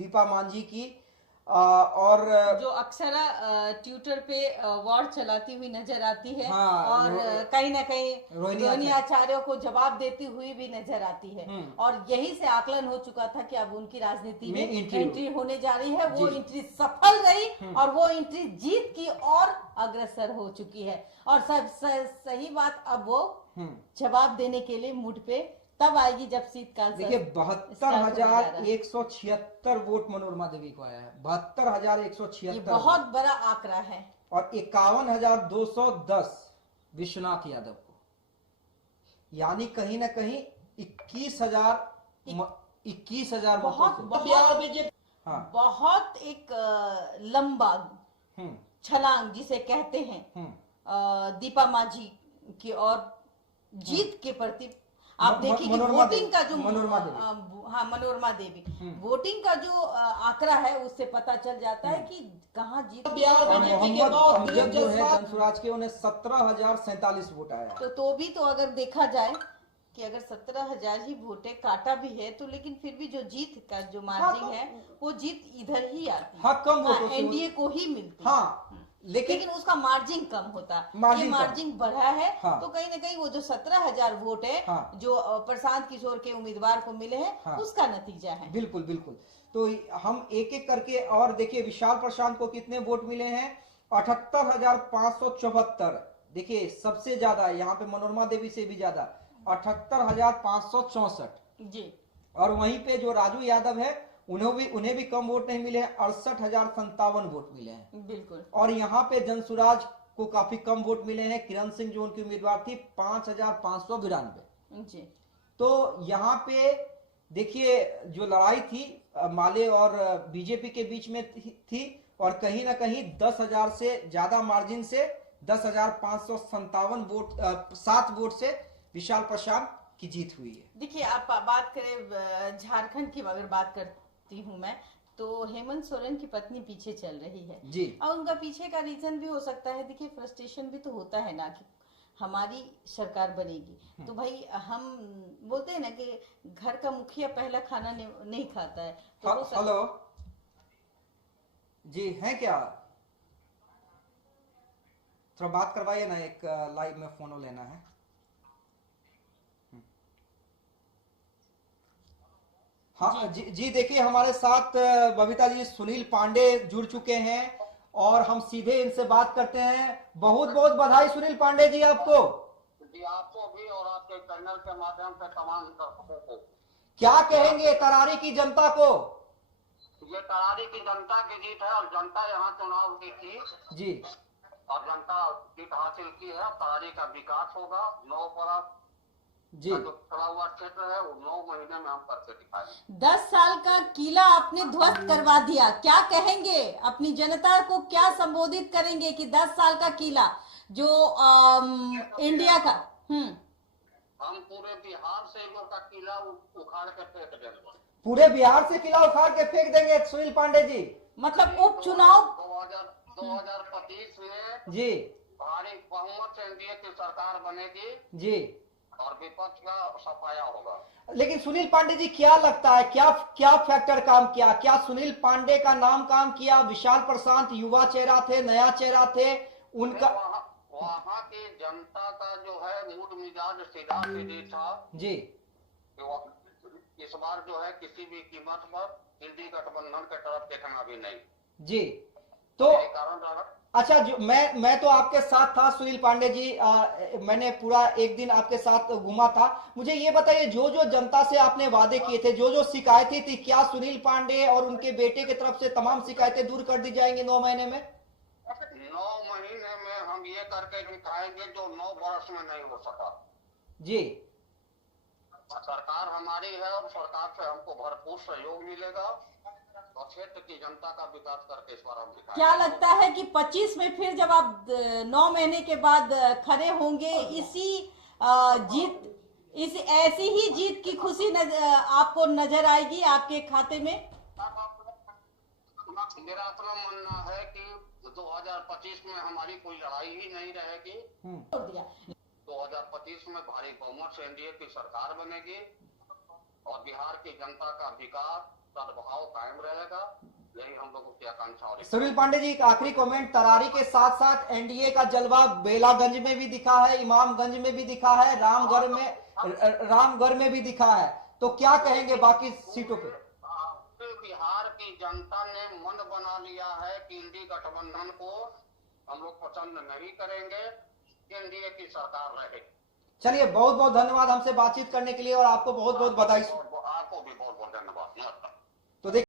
दीपा मांझी की और जो अक्सर ट्विटर पे वॉर चलाती हुई नजर आती है। हाँ, और कहीं ना कहीं रोहिणी रोहिणी आचार्य को जवाब देती हुई भी नजर आती है। और यही से आकलन हो चुका था कि अब उनकी राजनीति में एंट्री होने जा रही है। वो एंट्री सफल रही और वो एंट्री जीत की और अग्रसर हो चुकी है। और सही बात, अब वो जवाब देने के लिए मुड़ पे तब आएगी जब शीतकाल। देखिए 72,176 वोट मनोरमा देवी को आया है। 72,176 बहुत बड़ा आंकड़ा है। और 51,210 विश्वनाथ यादव को, यानी कहीं ना कहीं 21,000 बहुत एक लंबा छलांग जिसे कहते हैं दीपा मांझी की और जीत के प्रति। आप देखिए कि वोटिंग का जो मनोरमा देवी वोटिंग का जो आंकड़ा है उससे पता चल जाता है कि कहाँ जीत। मोहम्मद जो है जनसुराज के, उन्हें 17,047 वोट आया। तो भी तो अगर देखा जाए कि अगर 17,000 ही वोटे काटा भी है तो लेकिन फिर भी जो जीत का जो मार्जिन है वो जीत इधर ही आती है। कम वोटों से एनडीए को ही मिलती है। लेकिन उसका मार्जिन कम होता है। ये मार्जिन बढ़ा है तो कहीं ना कहीं वो जो 17,000 वोट है जो प्रशांत किशोर के उम्मीदवार को मिले हैं उसका नतीजा है। बिल्कुल बिल्कुल। तो हम एक एक करके और देखिए विशाल प्रशांत को कितने वोट मिले हैं, 78,574। देखिए सबसे ज्यादा यहाँ पे मनोरमा देवी से भी ज्यादा 78,564 जी। और वहीं पे जो राजू यादव है उन्हें भी कम वोट नहीं मिले हैं, 68,057 वोट मिले हैं। बिल्कुल। और यहाँ पे जनसुराज को काफी कम वोट मिले हैं। किरण सिंह जो उनकी उम्मीदवार थी 5,592 जी। तो यहाँ पे देखिए जो लड़ाई थी माले और बीजेपी के बीच में थी और कहीं ना कहीं 10,000 से ज्यादा मार्जिन से 10,557 वोट 7 वोट से विशाल प्रशांत की जीत हुई है। देखिए आप बात करें झारखंड की, अगर बात करती हूँ मैं तो हेमंत सोरेन की पत्नी पीछे चल रही है जी। और उनका पीछे का रीजन भी हो सकता है। देखिए फ्रस्ट्रेशन भी तो होता है ना कि हमारी सरकार बनेगी तो भाई हम बोलते हैं ना कि घर का मुखिया पहला खाना नहीं खाता है। तो हेलो जी, है क्या? थोड़ा बात करवाइए ना, एक लाइव में फोन लेना है। हाँ जी देखिए हमारे साथ बबीता जी सुनील पांडे जुड़ चुके हैं और हम सीधे इनसे बात करते हैं। बहुत बहुत बधाई सुनील पांडे जी आपको। जी आपको भी और आपके चैनल के माध्यम से तमाम दर्शकों को। क्या कहेंगे तरारी की जनता को? ये तरारी की जनता की जीत है और जनता यहाँ चुनाव की थी जी और जनता जीत हासिल की है। तरारी का विकास होगा। 9 बरस जी जो खड़ा हुआ क्षेत्र है वो 9 महीने में हम करके दिखाएंगे। 10 साल का किला आपने ध्वस्त करवा दिया, क्या कहेंगे? अपनी जनता को क्या संबोधित करेंगे कि 10 साल का किला जो इंडिया का हम पूरे बिहार से का किला उखाड़ के फेंक देंगे। पूरे बिहार से किला उखाड़ के फेंक देंगे सुनील पांडे जी? मतलब उपचुनाव 2025 में जी भारी बहुमत से एनडीए की सरकार बनेगी जी और विपक्ष का सफाया होगा। लेकिन सुनील पांडे जी क्या लगता है, क्या फैक्टर काम किया? क्या सुनील पांडे का नाम काम किया? विशाल प्रशांत युवा चेहरा थे, नया चेहरा थे, उनका वहाँ की जनता का जो है मूड मिजाज सीधा सीधी था जी। इस बार जो है किसी भी कीमत पर इंडी गठबंधन की तरफ देखना भी नहीं जी। तो अच्छा जो मैं तो आपके साथ था सुनील पांडे जी, मैंने पूरा एक दिन आपके साथ घूमा था। मुझे ये बताइए जो जनता से आपने वादे किए थे, जो शिकायतें थी, क्या सुनील पांडे और उनके बेटे की तरफ से तमाम शिकायतें दूर कर दी जाएंगी 9 महीने में? 9 महीने में हम ये करके दिखाएंगे जो 9 वर्ष में नहीं हो सका। जी सरकार हमारी है और सरकार से हमको भरपूर सहयोग मिलेगा और क्षेत्र की जनता का विकास करके इस बार हम दिखाएंगे। क्या लगता है कि 25 में फिर जब आप 9 महीने के बाद खड़े होंगे ऐसी ही जीत की खुशी आपको नजर आएगी आपके खाते में? मेरा अपना मानना है कि 2025 में हमारी कोई लड़ाई ही नहीं रहेगी। 2025 में भारी बहुमत से एनडीए की सरकार बनेगी और बिहार की जनता का विकास सद्भाव कायम रहेगा। यही हम लोगों की आकांक्षा। और सुनील पांडे जी, एक आखिरी कमेंट, तरारी के साथ साथ एनडीए का जलवा बेलागंज में भी दिखा है, इमामगंज में भी दिखा है, रामगढ़ में भी दिखा है, तो क्या कहेंगे बाकी सीटों पे? बिहार की जनता ने मन बना लिया है कि इंडी गठबंधन को हम लोग पसंद नहीं करेंगे, एनडीए की सरकार रहे। चलिए, बहुत बहुत धन्यवाद हमसे बातचीत करने के लिए और आपको बहुत बहुत बधाई। आपको भी बहुत बहुत धन्यवाद। तो देखिए